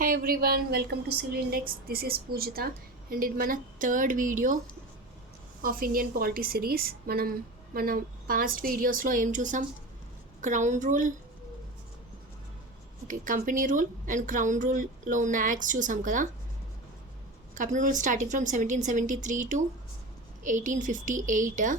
Hi everyone, welcome to Civil Index. This is Pujita and ఇది మన third video of Indian polity series. మన past వీడియోస్లో ఏం చూసాం? Crown rule, company rule and crown రూల్లో ఉన్న యాక్ట్స్ చూసాం కదా. Company rule starting from 1773 to 1858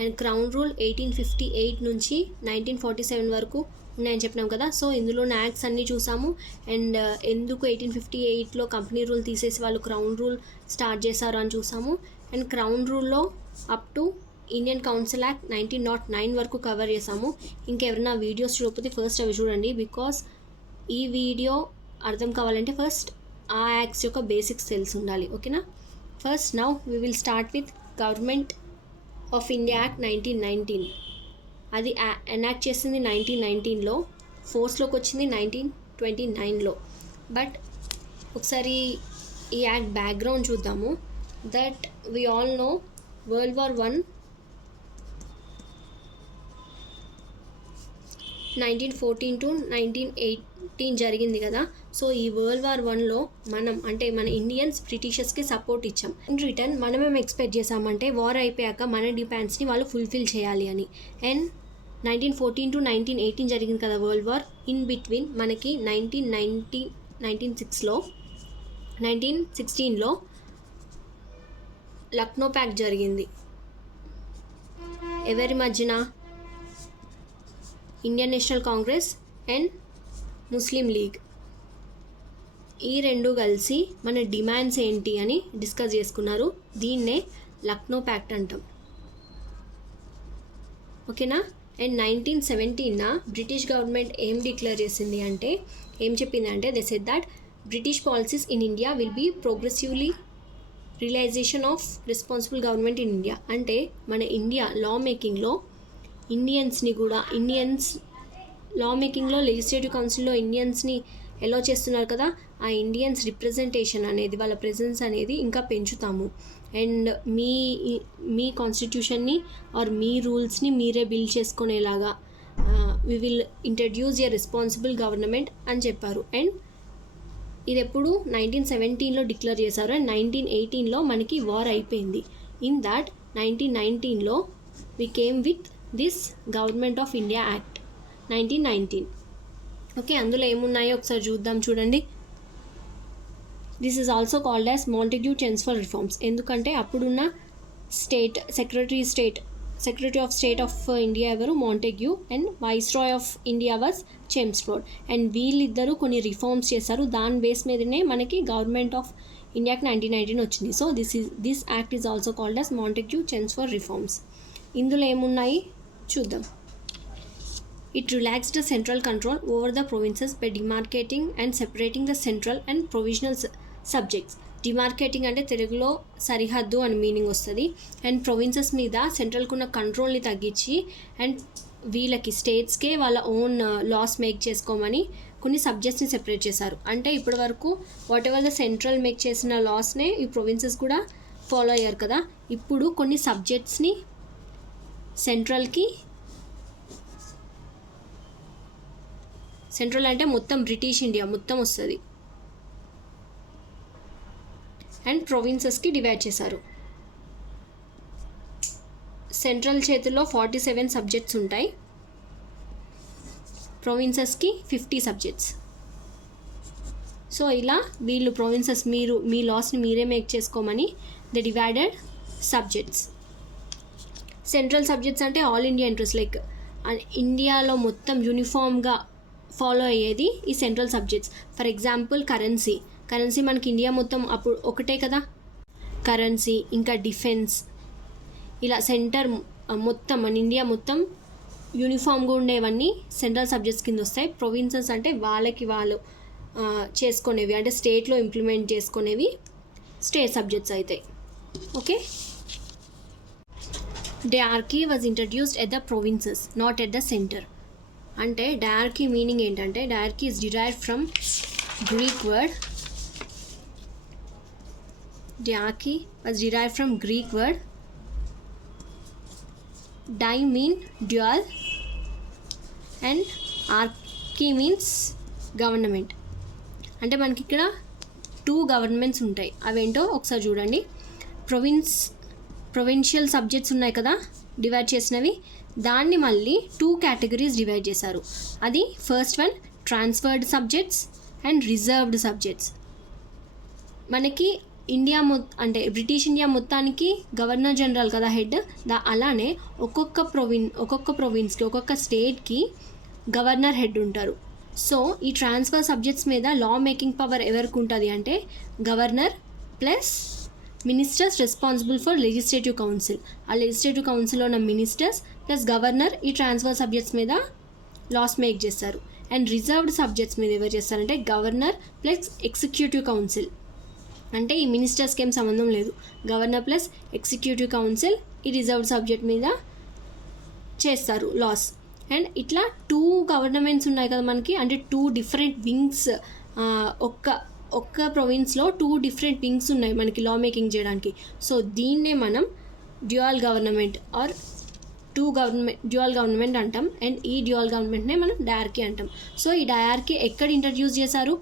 and crown rule 1858 నుంచి 1947 వరకు ఉన్నాయని చెప్పినాం కదా. సో ఇందులో యాక్ట్స్ అన్నీ చూసాము అండ్ ఎందుకు 1858లో కంపెనీ రూల్ తీసేసి వాళ్ళు క్రౌన్ రూల్ స్టార్ట్ చేశారు అని చూసాము. అండ్ క్రౌన్ రూల్లో up to Indian Council Act 1909 వరకు కవర్ చేసాము. ఇంకెవరైనా వీడియోస్ చూడకపోతే ఫస్ట్ అవి చూడండి, బికాస్ ఈ వీడియో అర్థం కావాలంటే ఫస్ట్ ఆ యాక్ట్స్ యొక్క బేసిక్స్ తెలిసి ఉండాలి. ఓకేనా? First now we will start with government of India Act 1919. అది ఎనాక్ట్ చేసింది 1919లో, ఫోర్స్లోకి వచ్చింది 1929లో. బట్ ఒకసారి ఈ యాక్ట్ బ్యాక్గ్రౌండ్ చూద్దాము. That we all know world war 1 1914 to 1918 జరిగింది కదా. సో ఈ వరల్డ్ వార్ 1లో మన ఇండియన్స్ బ్రిటిషర్స్కి సపోర్ట్ ఇచ్చాం. ఇన్ రిటర్న్ మనమేం ఎక్స్పెక్ట్ చేసామంటే వార్ అయిపోయాక మన డిమాండ్స్ని వాళ్ళు ఫుల్ఫిల్ చేయాలి అని. అండ్ 1914 టు 1918 జరిగింది కదా వరల్డ్ వార్. ఇన్ బిట్వీన్ మనకి 1916లో లక్నో ప్యాక్ట్ జరిగింది. ఎవరి మధ్యన? Indian national Congress and Muslim league, ఈ రెండు కలిసి మన డిమాండ్స్ ఏంటి అని డిస్కస్ చేసుకున్నారు. దీన్నే లక్నో ప్యాక్ట్ అంటాం. ఓకేనా? అండ్ 1917 బ్రిటిష్ గవర్నమెంట్ ఏం డిక్లేర్ చేసింది అంటే, ఏం చెప్పిందంటే they said that British policies in India will be progressively realisation of responsible government in India. అంటే మన ఇండియా లా మేకింగ్లో లా మేకింగ్లో లెజిస్లేటివ్ కౌన్సిల్లో ఇండియన్స్ని ఎలో చేస్తున్నారు కదా, ఆ ఇండియన్స్ రిప్రజెంటేషన్ అనేది, వాళ్ళ ప్రెజెన్స్ అనేది ఇంకా పెంచుతాము. అండ్ మీ కాన్స్టిట్యూషన్ని ఆర్ మీ రూల్స్ని మీరే బిల్డ్ చేసుకునేలాగా we will introduce a responsible government అని చెప్పారు. అండ్ ఇది ఎప్పుడు 1917లో డిక్లేర్ చేశారు. అండ్ 1918లో మనకి వార్ అయిపోయింది. ఇన్ దాట్ 1919లో we came with this Government of India Act 1919. Okay, అందులో ఏమున్నాయో ఒకసారి చూడండి. This is also called as Montagu Chelmsford reforms. ఎందుకంటే అప్పుడున్న secretary of state of India ఎవరు? Montagu. And viceroy of India was Chelmsford. And వీళ్ళిద్దరూ కొన్ని రిఫార్మ్స్ చేశారు. దాని బేస్ మీదనే మనకి గవర్నమెంట్ ఆఫ్ ఇండియాకి 1919 వచ్చింది. So this act is also called as Montagu Chelmsford reforms. ఇందులో ఏమున్నాయి చూద్దాం. It relaxed the central control over the provinces by demarcating and separating the central and provisional subjects. డిమార్కేటింగ్ అంటే తెలుగులో సరిహద్దు అని మీనింగ్ వస్తుంది. అండ్ ప్రొవిన్సెస్ మీద సెంట్రల్కి ఉన్న కంట్రోల్ని తగ్గించి అండ్ వీళ్ళకి స్టేట్స్కే వాళ్ళ ఓన్ లాస్ మేక్ చేసుకోమని కొన్ని సబ్జెక్ట్స్ని సెపరేట్ చేశారు. అంటే ఇప్పటి వరకు what ever the central make చేసిన లాస్నే ఈ ప్రొవిన్సెస్ కూడా ఫాలో అయ్యారు కదా. ఇప్పుడు కొన్ని సబ్జెక్ట్స్ని సెంట్రల్ అంటే మొత్తం బ్రిటిష్ ఇండియా మొత్తం వస్తుంది, అండ్ ప్రొవిన్సెస్కి డివైడ్ చేశారు. సెంట్రల్ చేతుల్లో 47 సబ్జెక్ట్స్ ఉంటాయి, ప్రొవిన్సెస్కి 50 సబ్జెక్ట్స్. సో ఇలా వీళ్ళు ప్రొవిన్సెస్ మీ లాస్ని మీరే మేక్ చేసుకోమని the divided subjects. Central subjects అంటే ఆల్ ఇండియా ఇంట్రెస్ట్, లైక్ ఇండియాలో మొత్తం యూనిఫామ్గా ఫాలో అయ్యేది ఈ central subjects. For example currency మనకి ఇండియా మొత్తం అప్పుడు ఒకటే కదా. కరెన్సీ ఇంకా డిఫెన్స్, ఇలా సెంటర్ మొత్తం మన ఇండియా మొత్తం యూనిఫామ్గా ఉండేవన్నీ సెంట్రల్ సబ్జెక్ట్స్ కింద వస్తాయి. ప్రొవిన్సెస్ అంటే వాళ్ళకి వాళ్ళు చేసుకునేవి, అంటే స్టేట్లో ఇంప్లిమెంట్ చేసుకునేవి స్టేట్ సబ్జెక్ట్స్ అవుతాయి. Okay, diarchy was introduced at the provinces not at the centre. అంటే డయార్కీ మీనింగ్ ఏంటంటే, diarchy is derived from Greek word. Diarchy was derived from Greek word. Di mean dual and archy means government. అంటే మనకి ఇక్కడ 2 governments ఉంటాయి. అవేంటో ఒకసారి చూడండి. Provincial subjects ఉన్నాయి కదా డివైడ్ చేసినవి, దాన్ని మళ్ళీ 2 కేటగిరీస్ డివైడ్ చేశారు. అది first one transferred subjects and reserved subjects. మనకి ఇండియా అంటే బ్రిటిష్ ఇండియా మొత్తానికి గవర్నర్ జనరల్ కదా హెడ్, అలానే ఒక్కొక్క ప్రొవిన్స్కి ఒక్కొక్క స్టేట్కి గవర్నర్ హెడ్ ఉంటారు. సో ఈ ట్రాన్స్ఫర్ సబ్జెక్ట్స్ మీద లా మేకింగ్ పవర్ ఎవరికి ఉంటుంది అంటే governor plus ministers responsible for legislative council. ఆ లెజిస్లేటివ్ కౌన్సిల్లో ఉన్న మినిస్టర్స్ ప్లస్ గవర్నర్ ఈ ట్రాన్స్ఫర్ సబ్జెక్ట్స్ మీద లాస్ మేక్ చేస్తారు. అండ్ రిజర్వ్డ్ సబ్జెక్ట్స్ మీద ఎవరు చేస్తారంటే గవర్నర్ ప్లస్ ఎగ్జిక్యూటివ్ కౌన్సిల్. అంటే ఈ మినిస్టర్స్కి ఏం సంబంధం లేదు, గవర్నర్ ప్లస్ ఎగ్జిక్యూటివ్ కౌన్సిల్ ఈ రిజర్వ్డ్ సబ్జెక్ట్ మీద చేస్తారు లాస్. అండ్ ఇట్లా 2 గవర్నమెంట్స్ ఉన్నాయి కదా మనకి, అంటే 2 డిఫరెంట్ వింగ్స్, ఒక్క ప్రొవిన్స్లో 2 డిఫరెంట్ వింగ్స్ ఉన్నాయి మనకి లా మేకింగ్ చేయడానికి. సో దీన్నే మనం dual government are dual government అంటాం. అండ్ ఈ డ్యూయల్ గవర్నమెంట్నే మనం డయార్కీ అంటాం. సో ఈ డయార్కీ ఎక్కడ ఇంట్రడ్యూస్ చేశారు?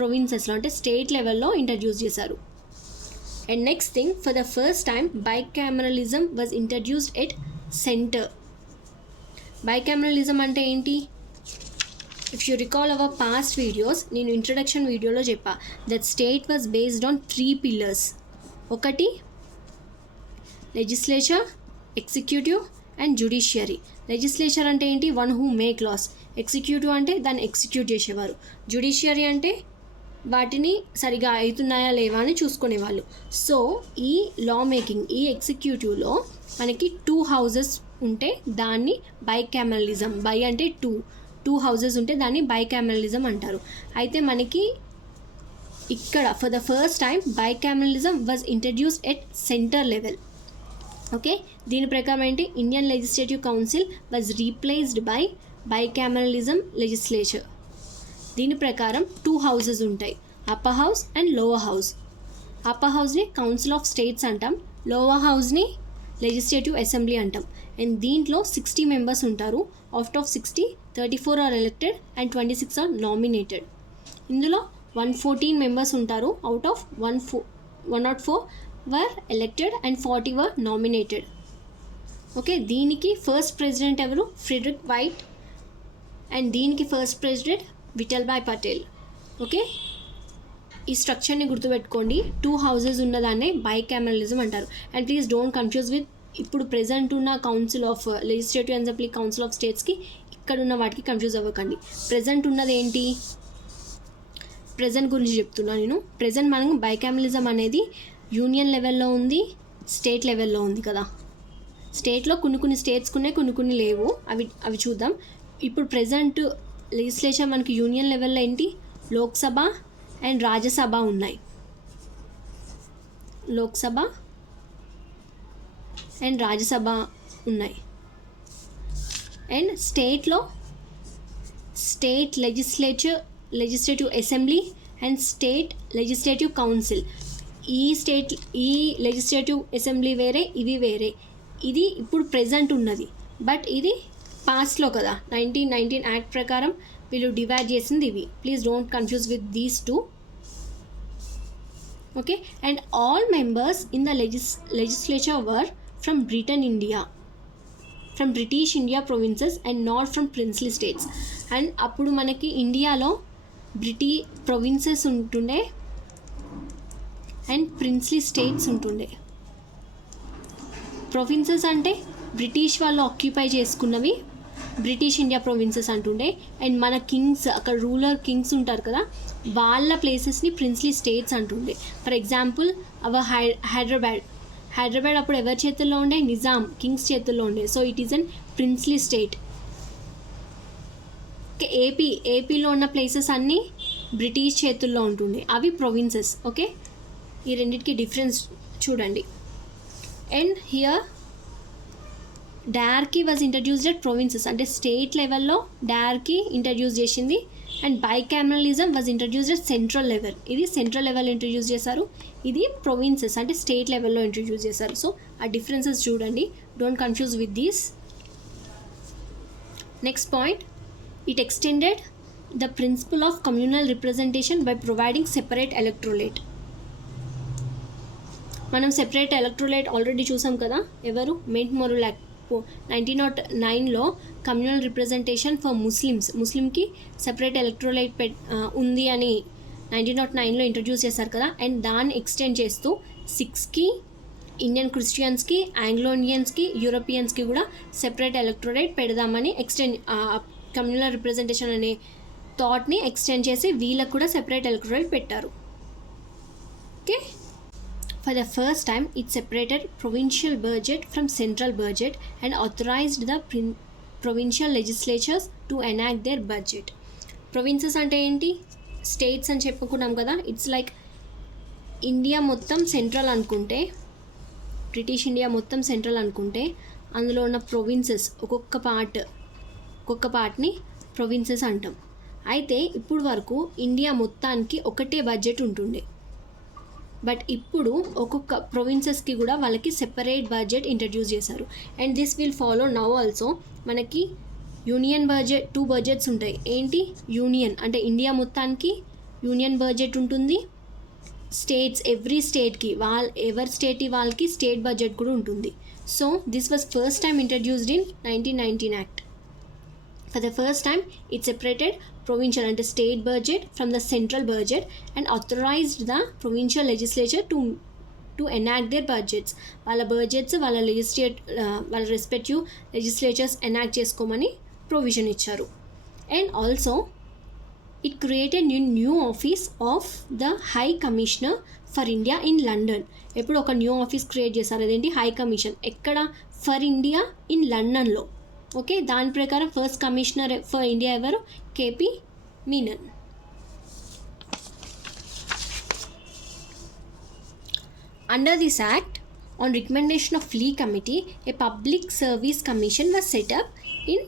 ప్రొవిన్సెస్లో అంటే స్టేట్ లెవెల్లో ఇంట్రడ్యూస్ చేశారు. And next thing, for the first time bicameralism was introduced at centre. Bicameralism అంటే ఏంటి? If you recall our past videos, నేను ఇంట్రడక్షన్ వీడియోలో చెప్పా that state was based on 3 pillars. ఒకటి legislature, executive and judiciary. Legislature అంటే ఏంటి? One who make laws. Executive అంటే దాన్ని ఎగ్జిక్యూట్ చేసేవారు. జ్యుడిషియరీ అంటే వాటిని సరిగా అవుతున్నాయా లేవా అని చూసుకునేవాళ్ళు. సో ఈ లా మేకింగ్, ఈ ఎగ్జిక్యూటివ్లో మనకి 2 houses ఉంటే దాన్ని బైకామరలిజం, బై అంటే 2 houses ఉంటే దాన్ని బైకామరలిజం అంటారు. అయితే మనకి ఇక్కడ for the first time bicameralism was introduced at centre level. Okay, దీని ప్రకారం ఏంటి? Indian legislative council was replaced by bicameralism legislature. దీని ప్రకారం 2 houses ఉంటాయి, upper house and lower house. Upper హౌస్ని కౌన్సిల్ ఆఫ్ స్టేట్స్ అంటాం, లోవర్ హౌస్ని లెజిస్లేటివ్ అసెంబ్లీ అంటాం. అండ్ దీంట్లో 60 members ఉంటారు. Out of 60, 34 are elected and 26 are nominated. ఇందులో 114 members ఉంటారు. Out of 104 were elected and 40 were nominated. Okay, దీనికి ఫస్ట్ ప్రెసిడెంట్ ఎవరు? Frederick White. అండ్ దీనికి first president Vithalbhai Patel. Okay, ఈ స్ట్రక్చర్ని గుర్తుపెట్టుకోండి. 2 houses ఉన్నదాన్నే బైకామరలిజం అంటారు. And please don't confuse with ఇప్పుడు ప్రెజెంట్ ఉన్న council of legislative assembly, council of స్టేట్స్కి ఇక్కడ ఉన్న వాటికి కన్ఫ్యూజ్ అవ్వకండి. ప్రెజెంట్ ఉన్నది ఏంటి? ప్రెజెంట్ గురించి చెప్తున్నా నేను. ప్రెజెంట్ మనం బైకామరలిజం అనేది యూనియన్ లెవెల్లో ఉంది, స్టేట్ లెవెల్లో ఉంది కదా. స్టేట్లో కొన్ని స్టేట్స్కి ఉన్నాయి, కొన్ని లేవు. అవి చూద్దాం. ఇప్పుడు ప్రెజెంట్ లెజిస్లేచర్ మనకి యూనియన్ లెవెల్లో ఏంటి? లోక్సభ అండ్ రాజ్యసభ ఉన్నాయి. లోక్సభ అండ్ రాజ్యసభ ఉన్నాయి. అండ్ స్టేట్లో state legislative assembly and state legislative council. ఈ లెజిస్లేటివ్ అసెంబ్లీ వేరే, ఇవి వేరే. ఇది ఇప్పుడు ప్రెజెంట్ ఉన్నది, బట్ ఇది పాస్ట్లో కదా. 1919 యాక్ట్ ప్రకారం వీళ్ళు డివైడ్ చేసింది ఇవి. Please don't confuse with these 2. Okay, and all members in the legislature were from British India provinces and not from princely states. And అప్పుడు మనకి ఇండియాలో ప్రొవిన్సెస్ ఉంటుండే అండ్ ప్రిన్స్లీ స్టేట్స్ ఉంటుండే. ప్రొవిన్సెస్ అంటే బ్రిటిష్ వాళ్ళు ఆక్యుపై చేసుకున్నవి బ్రిటిష్ ఇండియా ప్రొవిన్సెస్ అంటుండే. And మన Kings, అక్కడ రూలర్ కింగ్స్ ఉంటారు కదా, వాళ్ళ ప్లేసెస్ని ప్రిన్స్లీ స్టేట్స్ అంటుండే. ఫర్ ఎగ్జాంపుల్ హైదరాబాద్ అప్పుడు ఎవరి చేతుల్లో ఉండే? నిజాం కింగ్స్ చేతుల్లో ఉండే. So it is an princely state. Okay, ఏపీలో ఉన్న ప్లేసెస్ అన్నీ బ్రిటిష్ చేతుల్లో ఉంటుండే, అవి ప్రొవిన్సెస్. ఓకే, ఈ రెండింటికి డిఫరెన్స్ చూడండి. And here diarchy was introduced at provinces, అంటే స్టేట్ లెవెల్లో డయార్కీ ఇంట్రడ్యూస్ చేసింది. And bicameralism was introduced at central level, ఇది సెంట్రల్ లెవెల్ ఇంట్రడ్యూస్ చేశారు. ఇది ప్రొవిన్సెస్ అంటే స్టేట్ లెవెల్లో ఇంట్రడ్యూస్ చేశారు. సో ఆ డిఫరెన్సెస్ చూడండి, don't confuse with these. Next point, it extended the principle of communal representation by providing separate electorate. మనం separate electorate already చూసాం కదా, ఎవరు? మెంట్-మొరెలాక్ 1909లో కమ్యూనల్ రిప్రజెంటేషన్ ఫర్ ముస్లింకి సెపరేట్ ఎలక్ట్రోలేట్ ఉంది అని 1909లో ఇంట్రడ్యూస్ చేశారు కదా. అండ్ దాన్ని ఎక్స్టెండ్ చేస్తూ సిక్స్కి, ఇండియన్ క్రిస్టియన్స్కి, ఆంగ్లో ఇండియన్స్కి, యూరోపియన్స్కి కూడా సెపరేట్ ఎలక్ట్రోలేట్ పెడదామని కమ్యూనల్ రిప్రజెంటేషన్ అనే థాట్ని ఎక్స్టెండ్ చేసి వీళ్ళకు కూడా సెపరేట్ ఎలక్ట్రోలేట్ పెట్టారు. Okay, for the first time it separated provincial budget from central budget and authorized the provincial legislatures to enact their budget. Provinces అంటే ఏంటి? స్టేట్స్ అని చెప్పుకున్నాం కదా. ఇట్స్ లైక్ ఇండియా మొత్తం సెంట్రల్ అనుకుంటే, బ్రిటిష్ ఇండియా మొత్తం సెంట్రల్ అనుకుంటే అందులో ఉన్న ప్రొవిన్సెస్ ఒక్కొక్క పార్ట్ని ప్రొవిన్సెస్ అంటాం. అయితే ఇప్పుడు వరకు ఇండియా మొత్తానికి ఒకటే బడ్జెట్ ఉంటుండే. బట్ ఇప్పుడు ఒక్కొక్క ప్రొవిన్సెస్కి కూడా వాళ్ళకి సెపరేట్ బడ్జెట్ ఇంట్రడ్యూస్ చేశారు. And this will follow now also. మనకి యూనియన్ బడ్జెట్ 2 బడ్జెట్స్ ఉంటాయి. ఏంటి? యూనియన్ అంటే ఇండియా మొత్తానికి యూనియన్ బడ్జెట్ ఉంటుంది. స్టేట్స్, ఎవ్రీ స్టేట్కి ఎవరి స్టేట్ వాళ్ళకి స్టేట్ బడ్జెట్ కూడా ఉంటుంది. So this was first time introduced in 1919 act. For the first time it separated provincial and state budget from the central budget and authorized the provincial legislature to enact their budgets. వాళ్ళ budgets వాళ్ళ respective legislatures enact చేసుకోమని provision ఇచ్చారు. And also it created new office of the high commissioner for India in London. ఎప్పుడు ఒక new office create చేశారు. అదేంటి? High commission. ఎక్కడ? For India in లండన్లో. ఓకే, దాని ప్రకారం ఫస్ట్ కమిషనర్ ఫర్ ఇండియా ఎవరు? KP Menon. Under this act, on recommendation of Lee committee, a public service commission was set up in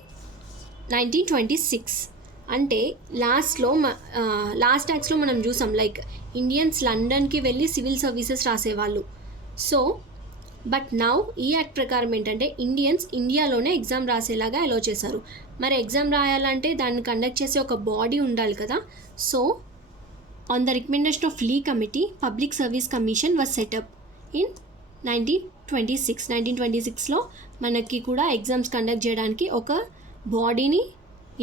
1926. అంటే లాస్ట్ యాక్ట్స్లో మనం చూసాం, లైక్ ఇండియన్స్ లండన్కి వెళ్ళి సివిల్ సర్వీసెస్ రాసేవాళ్ళు. సో బట్ నౌ ఈ యాక్ట్ ప్రకారం ఏంటంటే ఇండియన్స్ ఇండియాలోనే ఎగ్జామ్ రాసేలాగా అలో చేశారు. మరి ఎగ్జామ్ రాయాలంటే దాన్ని కండక్ట్ చేసే ఒక బాడీ ఉండాలి కదా. So on the recommendation of Lee committee, public service commission was set up in 1926లో మనకి కూడా ఎగ్జామ్స్ కండక్ట్ చేయడానికి ఒక బాడీని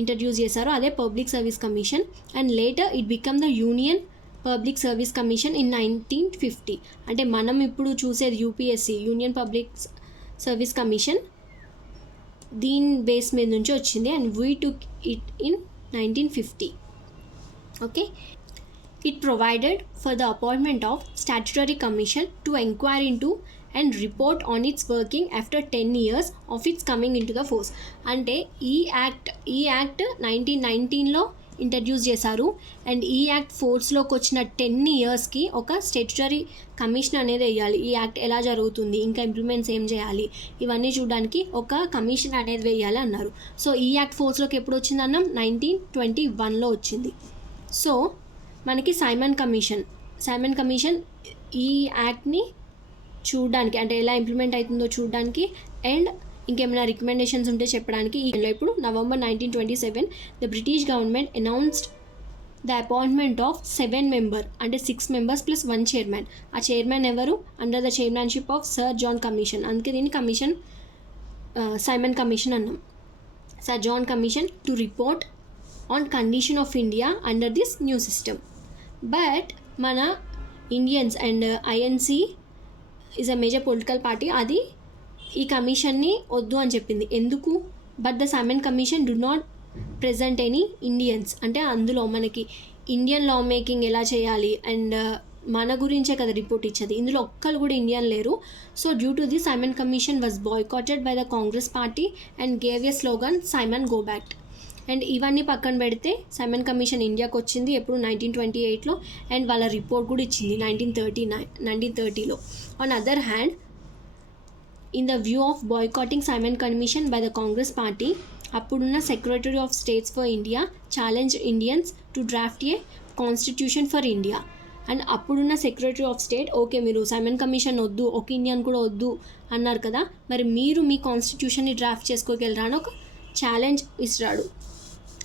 ఇంట్రడ్యూస్ చేశారు. అదే public service commission. And later it become the union public service commission in 1950. అంటే మనం ఇప్పుడు చూసేది UPSC, union public service commission, దీని బేస్ మీద నుంచి వచ్చింది. And we took it in 1950. Okay, it provided for the appointment of statutory commission to enquiry into and report on it's working after 10 years of it's coming in to the force. అంటే ఈ act 1919లో introduce చేశారు. And ఈ act ఫోర్స్లోకి వచ్చిన 10 yearsకి ఒక statutory commission అనేది వేయాలి. ఈ act ఎలా జరుగుతుంది, ఇంకా ఇంప్లిమెంట్స్ ఏం చేయాలి, ఇవన్నీ చూడడానికి ఒక కమిషన్ అనేది వేయాలి అన్నారు. సో ఈ యాక్ట్ ఫోర్స్లోకి ఎప్పుడు వచ్చింది అన్నాం? 1921లో వచ్చింది. సో మనకి సైమన్ కమిషన్ ఈ యాక్ట్ని చూడడానికి, అంటే ఎలా ఇంప్లిమెంట్ అవుతుందో చూడడానికి, అండ్ ఇంకేమైనా రికమెండేషన్స్ ఉంటే చెప్పడానికి. ఇప్పుడు November 1927 the British government announced the appointment of 7 members, అంటే 6 members ప్లస్ 1 chairman. ఆ చైర్మన్ ఎవరు? Under the chairmanship of sir John commission. అందుకే దీన్ని సైమన్ కమిషన్ అన్నాం. Sir John commission to report on condition of India under this new system. But మన Indians and INC is a major political party, అది ఈ కమిషన్ని వద్దు అని చెప్పింది. ఎందుకు? But the Simon commission do not present any Indians. అంటే అందులో మనకి ఇండియన్ లా మేకింగ్ ఎలా చేయాలి అండ్ మన గురించే కదా రిపోర్ట్ ఇచ్చేది. ఇందులో ఒక్కరు కూడా ఇండియన్ లేరు. So due to the Simon commission was boycotted by the Congress party and gave a slogan Simon go back. And ఇవన్నీ పక్కన పెడితే సైమన్ కమిషన్ ఇండియాకి వచ్చింది ఎప్పుడు? 1928లో. అండ్ వాళ్ళ రిపోర్ట్ కూడా ఇచ్చింది 1930లో. On other hand, in the view of boycotting Simon commission by the Congress party, అప్పుడున్న secretary of states for India challenge Indians to draft a constitution for India. And అప్పుడున్న secretary of state, okay మీరు Simon commission వద్దు, ఒక Indian కూడా వద్దు అన్నారు కదా, మరి మీరు మీ కాన్స్టిట్యూషన్ని డ్రాఫ్ట్ చేసుకోగలరా అని ఒక ఛాలెంజ్ ఇస్తాడు.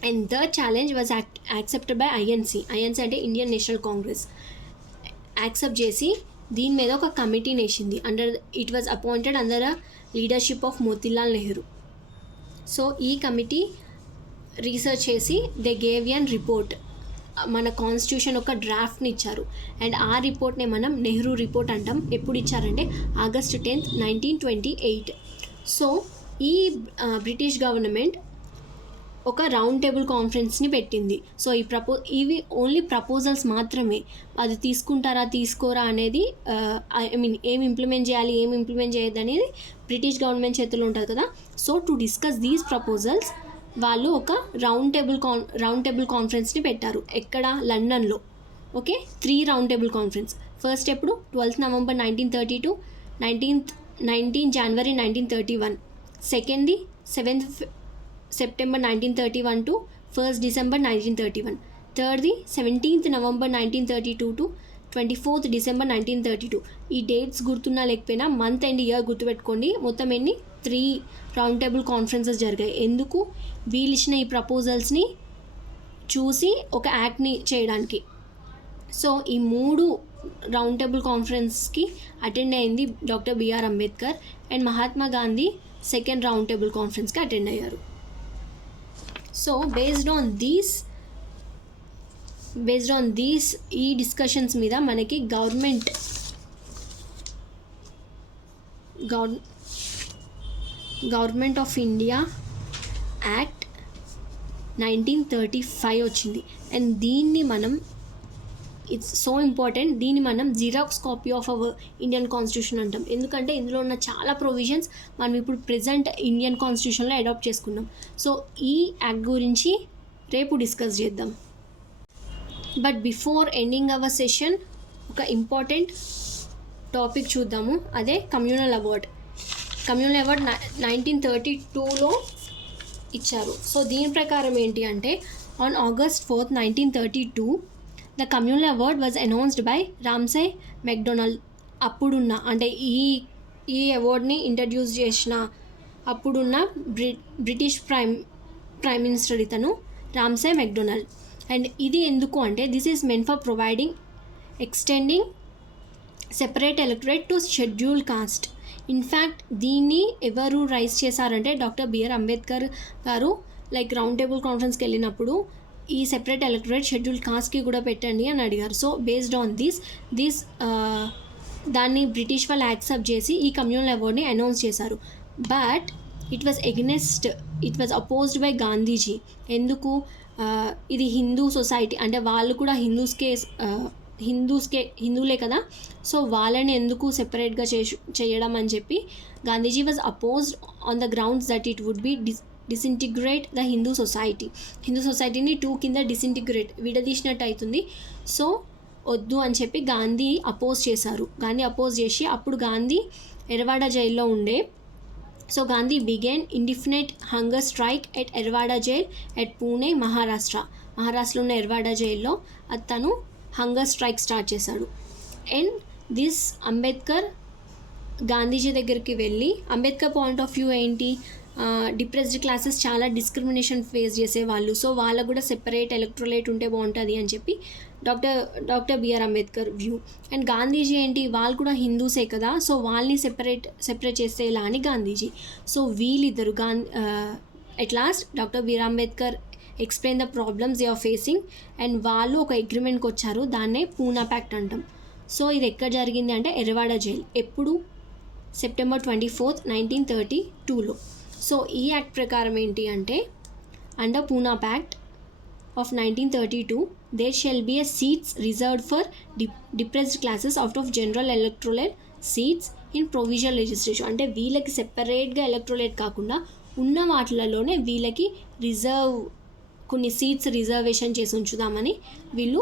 And the challenge was accepted by INC అంటే ఇండియన్ నేషనల్ కాంగ్రెస్ యాక్సెప్ట్ చేసి దీని మీద ఒక కమిటీని వేసింది. It was appointed under the leadership of Motilal Nehru. So ఈ కమిటీ రీసెర్చ్ చేసి దే గేవ్ ఎన్ రిపోర్ట్, మన కాన్స్టిట్యూషన్ ఒక డ్రాఫ్ట్ని ఇచ్చారు. అండ్ ఆ రిపోర్ట్నే మనం నెహ్రూ రిపోర్ట్ అంటాం. ఎప్పుడు ఇచ్చారంటే August 10th, 1928. సో ఈ బ్రిటిష్ గవర్నమెంట్ ఒక రౌండ్ టేబుల్ కాన్ఫరెన్స్ని పెట్టింది. సో ఇవి ఓన్లీ ప్రపోజల్స్ మాత్రమే. అది తీసుకుంటారా తీసుకోరా అనేది ఏం ఇంప్లిమెంట్ చేయాలి ఏం ఇంప్లిమెంట్ చేయొద్దు అనేది బ్రిటిష్ గవర్నమెంట్ చేతిలో ఉంటుంది కదా. So to discuss these proposals వాళ్ళు ఒక రౌండ్ టేబుల్ కాన్ఫరెన్స్ని పెట్టారు. ఎక్కడ? లండన్లో. Okay, 3 round table conference. First ఎప్పుడు? 12th November 1932, 19 January 1931. సెకండ్ది 7th September 1931 to 1st December 1931. థర్డ్ది 17th November 1932 to 24th December 1932. ఈ డేట్స్ గుర్తున్నా లేకపోయినా మంత్ అండ్ ఇయర్ గుర్తుపెట్టుకోండి. మొత్తం ఎన్ని? 3 రౌండ్ టేబుల్ కాన్ఫరెన్సెస్ జరిగాయి. ఎందుకు? వీళ్ళు ఇచ్చిన ఈ ప్రపోజల్స్ని చూసి ఒక యాక్ట్ని చేయడానికి. సో ఈ 3 రౌండ్ టేబుల్ కాన్ఫరెన్స్కి అటెండ్ అయింది doctor BR Ambedkar. And Mahatma Gandhi 2nd round table కాన్ఫరెన్స్కి అటెండ్ అయ్యారు. సో బేస్డ్ ఆన్ దీస్ ఈ డిస్కషన్స్ మీద మనకి గవర్నమెంట్ ఆఫ్ ఇండియా యాక్ట్ 1935 వచ్చింది. అండ్ దీన్ని మనం, ఇట్స్ సో ఇంపార్టెంట్, దీన్ని మనం xerox copy of our Indian constitution అంటాం. ఎందుకంటే ఇందులో ఉన్న చాలా ప్రొవిజన్స్ మనం ఇప్పుడు ప్రెజెంట్ ఇండియన్ కాన్స్టిట్యూషన్లో అడాప్ట్ చేసుకున్నాం. సో ఈ యాక్ట్ గురించి రేపు డిస్కస్ చేద్దాం. But before ending our session ఒక ఇంపార్టెంట్ టాపిక్ చూద్దాము. అదే కమ్యూనల్ అవార్డ్ 1932లో ఇచ్చారు. సో దీని ప్రకారం ఏంటి అంటే on August 4th, 1932 the communal award was announced by Ramsay MacDonald. అప్పుడున్న అంటే ఈ అవార్డ్ని ఇంట్రడ్యూస్ చేసిన అప్పుడున్న బ్రిటిష్ ప్రైమ్ మినిస్టర్ ఇతను రామ్సే మెక్డొనాల్డ్. అండ్ ఇది ఎందుకు అంటే this is meant for extending separate electorate to schedule caste. In fact దీన్ని ఎవరు రైజ్ చేశారంటే డాక్టర్ బిఆర్ అంబేద్కర్ గారు లైక్ రౌండ్ టేబుల్ కాన్ఫరెన్స్కి వెళ్ళినప్పుడు ఈ సెపరేట్ ఎలక్టరేట్ షెడ్యూల్ కాస్ట్కి కూడా పెట్టండి అని అడిగారు. సో బేస్డ్ ఆన్ దిస్ దాన్ని బ్రిటిష్ వాళ్ళు యాక్సెప్ట్ చేసి ఈ కమ్యూనల్ అవార్డ్ని అనౌన్స్ చేశారు. But it was opposed by Gandhiji. ఎందుకు? ఇది హిందూ సొసైటీ అంటే వాళ్ళు కూడా హిందూలే కదా. సో వాళ్ళని ఎందుకు సెపరేట్గా చేయడం అని చెప్పి Gandhiji was opposed on the grounds that it would be disintegrate the Hindu సొసైటీని 2 కింద విడదీసినట్టు అవుతుంది. సో వద్దు అని చెప్పి గాంధీ అపోజ్ చేసి అప్పుడు గాంధీ ఎర్వాడా జైల్లో ఉండే. So Gandhi began indefinite hunger strike at Yerwada jail at Pune, మహారాష్ట్రలో ఉన్న ఎర్వాడా జైల్లో అతను హంగర్ స్ట్రైక్ స్టార్ట్ చేశాడు. అండ్ దిస్ అంబేద్కర్ గాంధీజీ దగ్గరికి వెళ్ళి, అంబేద్కర్ పాయింట్ ఆఫ్ వ్యూ ఏంటి? డిప్రెస్డ్ క్లాసెస్ చాలా డిస్క్రిమినేషన్ ఫేస్ చేసేవాళ్ళు. సో వాళ్ళకు కూడా సెపరేట్ ఎలక్ట్రోలేట్ ఉంటే బాగుంటుంది అని చెప్పి doctor BR Ambedkar view. And Gandhiji ఏంటి? వాళ్ళు కూడా హిందూసే కదా. సో వాళ్ళని సెపరేట్ చేస్తే ఎలా అని గాంధీజీ. సో వీళ్ళిద్దరు at last doctor BR Ambedkar explain the problems they are facing and వాళ్ళు ఒక అగ్రిమెంట్కి వచ్చారు. దాన్నే పూనా ప్యాక్ట్ అంటాం. సో ఇది ఎక్కడ జరిగింది అంటే ఎర్వాడా జైల్. ఎప్పుడు? September 24th, 1932లో. సో ఈ యాక్ట్ ప్రకారం ఏంటి అంటే under Poona pact of 1932 there shall be a seats reserved for depressed classes out of general electoral seats in provisional legislation. అంటే వీళ్ళకి సెపరేట్గా ఎలక్ట్రోలేట్ కాకుండా ఉన్న వాటిలలోనే వీళ్ళకి కొన్ని సీట్స్ రిజర్వేషన్ చేసి ఉంచుదామని వీళ్ళు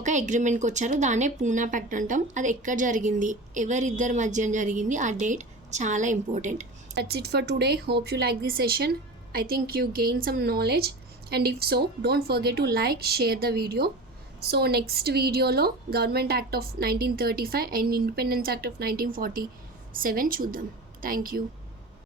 ఒక అగ్రిమెంట్కి వచ్చారు. దాన్నే పూనా ప్యాక్ట్ అంటాం. అది ఎక్కడ జరిగింది, ఎవరిద్దరి మధ్య జరిగింది, ఆ డేట్ చాలా important. That's it for today. Hope you like this session. I think you gained some knowledge, and if so, don't forget to like, share the video. So next video lo Government Act of 1935 and Independence Act of 1947 చూద్దాం. Thank you.